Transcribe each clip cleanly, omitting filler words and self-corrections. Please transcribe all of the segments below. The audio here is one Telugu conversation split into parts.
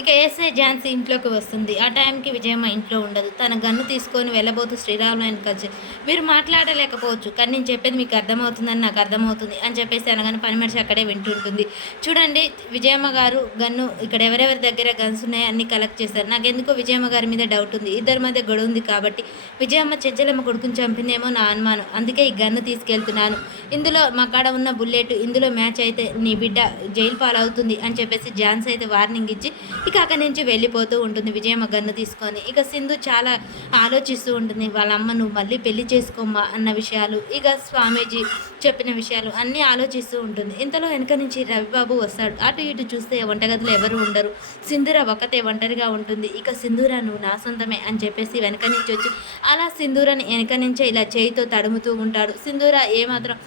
ఇక ఏఎస్ఐ ఝాన్సీ ఇంట్లోకి వస్తుంది. ఆ టైంకి విజయమ్మ ఇంట్లో ఉండదు. తన గన్ను తీసుకొని వెళ్ళబోతూ శ్రీరాములు కలిసి మీరు మాట్లాడలేకపోవచ్చు, కానీ నేను చెప్పేది మీకు అర్థమవుతుందని నాకు అర్థమవుతుంది అని చెప్పేసి అనగానే పని మనిషి అక్కడే వింటుంటుంది. చూడండి విజయమ్మ గారు గన్ను ఇక్కడ ఎవరెవరి దగ్గర గన్స్ ఉన్నాయో అన్నీ కలెక్ట్ చేశారు. నాకెందుకో విజయమ్మ గారి మీద డౌట్ ఉంది. ఇద్దరి మధ్య గొడవ ఉంది కాబట్టి విజయమ్మ చెంచలమ్మ కొడుకుని చంపిందేమో నా అనుమానం. అందుకే ఈ గన్ను తీసుకెళ్తున్నాను. ఇందులో మా కాడ ఉన్న బుల్లెట్ ఇందులో మ్యాచ్ అయితే నీ బిడ్డ జైలు పాలవుతుంది అని చెప్పేసి ఝాన్సీ అయితే వార్నింగ్ ఇచ్చి ఇక అక్కడి నుంచి వెళ్ళిపోతూ ఉంటుంది విజయమ్మ గన్ను తీసుకొని. ఇక సింధు చాలా ఆలోచిస్తూ ఉంటుంది. వాళ్ళ అమ్మ నువ్వు మళ్ళీ పెళ్లి చేసుకోమ్మా అన్న విషయాలు, ఇక స్వామీజీ చెప్పిన విషయాలు అన్నీ ఆలోచిస్తూ ఉంటుంది. ఇంతలో వెనక నుంచి రవిబాబు వస్తాడు. అటు ఇటు చూస్తే వంటగదిలో ఎవరు ఉండరు. సింధూర ఒకతే ఒంటరిగా ఉంటుంది. ఇక సింధూర నువ్వు నా సొంతమే అని చెప్పేసి వెనక నుంచి వచ్చి అలా సింధూరని వెనక నుంచే ఇలా చేయితో తడుముతూ ఉంటాడు. సింధూర ఏమాత్రం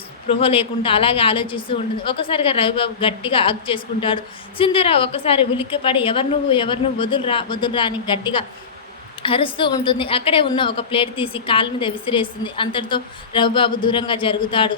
స్పృహ లేకుండా అలాగే ఆలోచిస్తూ ఉంటుంది. ఒకసారిగా రవిబాబు గట్టిగా హగ్ చేసుకుంటాడు. సింధూర ఒకసారి ఉలిక్కిపడి ఎవరు నువ్వు వదులురా అని గట్టిగా అరుస్తూ ఉంటుంది. అక్కడే ఉన్న ఒక ప్లేట్ తీసి కాళ్ళ మీద విసిరేస్తుంది. అంతటితో రవిబాబు దూరంగా జరుగుతాడు.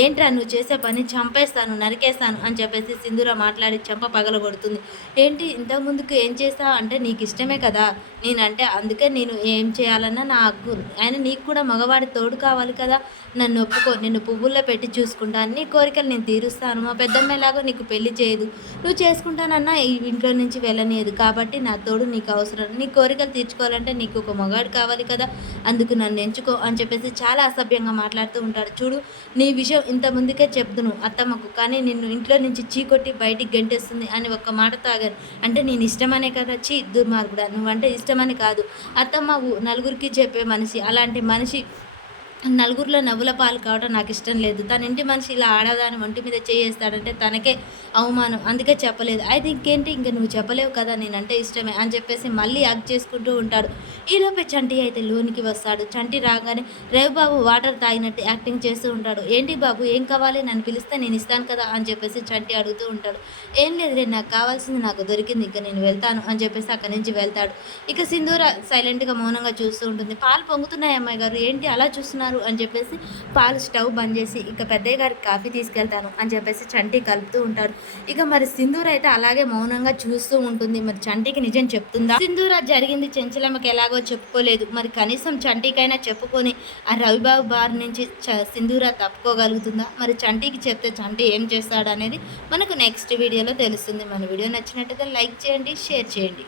ఏంట్రా నువ్వు చేసే పని, చంపేస్తాను నరికేస్తాను అని చెప్పేసి సింధూర మాట్లాడి చెంప పగలగొడుతుంది. ఏంటి ఇంతకుముందుకు ఏం చేస్తావు అంటే నీకు ఇష్టమే కదా నేనంటే, అందుకే నేను ఏం చేయాలన్నా నా హక్కు. ఆయన నీకు కూడా మగవాడి తోడు కావాలి కదా, నన్ను ఒప్పుకో, నిన్ను పువ్వుల్లో పెట్టి చూసుకుంటాను, నీ కోరికలు నేను తీరుస్తాను, మా పెద్దమ్మలాగా నీకు పెళ్లి చేయదు, నువ్వు చేసుకుంటానన్నా ఈ ఇంట్లో నుంచి వెళ్ళలేదు, కాబట్టి నా తోడు నీకు అవసరం, నీ కోరికలు తీర్చుకోవాలంటే నీకు ఒక మగాడు కావాలి కదా, అందుకు నన్ను ఎంచుకో అని చెప్పేసి చాలా అసభ్యంగా మాట్లాడుతూ ఉంటాడు. చూడు నీ విషయం ఇంత ముందుకే చెప్తును అత్తమ్మకు, కానీ నిన్ను ఇంట్లో నుంచి చీకొట్టి బయటికి గెంటేస్తుంది అని ఒక్క మాట తాగాను అంటే నేను ఇష్టమనే కదా, దుర్మార్గుడా నువ్వంటే ఇష్టమని కాదు, అత్తమ్మ నలుగురికి చెప్పే మనిషి, అలాంటి మనిషి నలుగురిలో నవ్వుల పాలు కావడం నాకు ఇష్టం లేదు. తన ఇంటి మనిషి ఇలా ఆడదాని ఒంటి మీద చేస్తాడంటే తనకే అవమానం, అందుకే చెప్పలేదు. అయితే ఇంకేంటి, ఇంక నువ్వు చెప్పలేవు కదా నేనంటే ఇష్టమే అని చెప్పేసి మళ్ళీ హగ్ చేసుకుంటూ ఉంటాడు. ఈలోపే చంటి అయితే లోనికి వస్తాడు. చంటి రాగానే రవిబాబు వాటర్ తాగినట్టు యాక్టింగ్ చేస్తూ ఉంటాడు. ఏంటి బాబు ఏం కావాలి, నన్ను పిలిస్తే నేను ఇస్తాను కదా అని చెప్పేసి చంటి అడుగుతూ ఉంటాడు. ఏం లేదు నాకు కావాల్సింది నాకు దొరికింది, ఇక నేను వెళ్తాను అని చెప్పేసి అక్కడి నుంచి వెళ్తాడు. ఇక సింధూర సైలెంట్గా మౌనంగా చూస్తూ ఉంటుంది. పాలు పొంగుతున్నాయి అమ్మాయి గారు, ఏంటి అలా చూస్తున్నారు అని చెప్పేసి పాలు స్టవ్ బంద్ చేసి ఇక పెద్దయ్య గారికి కాఫీ తీసుకెళ్తాను అని చెప్పేసి చంటి కలుపుతూ ఉంటారు. ఇక మరి సింధూర అయితే అలాగే మౌనంగా చూస్తూ ఉంటుంది. మరి చంటికి నిజం చెప్తుందా? సింధూర జరిగింది చెంచలమ్మకి ఎలాగో చెప్పుకోలేదు, మరి కనీసం చంటికైనా చెప్పుకొని ఆ రవిబాబు బారి నుంచి సింధూర తప్పుకోగలుగుతుందా? మరి చంటికి చెప్తే చంటి ఏం చేస్తాడు అనేది మనకు నెక్స్ట్ వీడియోలో తెలుస్తుంది. మన వీడియో నచ్చినట్టయితే లైక్ చేయండి, షేర్ చేయండి.